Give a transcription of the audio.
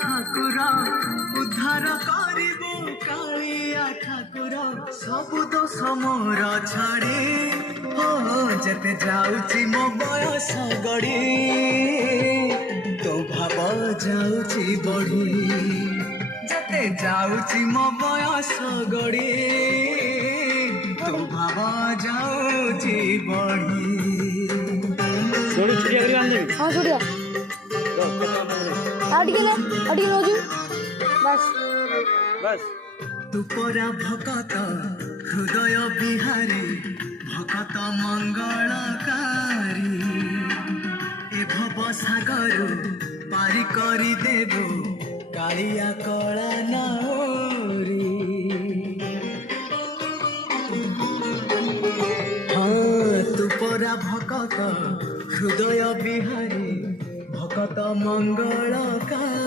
ঠাকুর উদ্ধার করিব কালিয়া ঠাকুর সবু দোষ মোর ছাড়ি ও যেতে যাଉଛି ମୋ বয়স গড়ি তো ভাব যাଉଛି বଢି যেতে যাଉଛି ମୋ বয়স গড়ি তো ভাব যাଉଛି বଢି छोड़ी छुटिया करी बांध देबी हाँ छोड़िया ଆଉ ଟିକେ ନଉଛୁ ବାସ୍ बस तू परा भकत हृदय बिहारी भकत मंगलकारी ए भव सागर पारी करी देबो कालिया कला नारी हाँ तू परा भकत हृदय बिहारी भकत मंगलकारी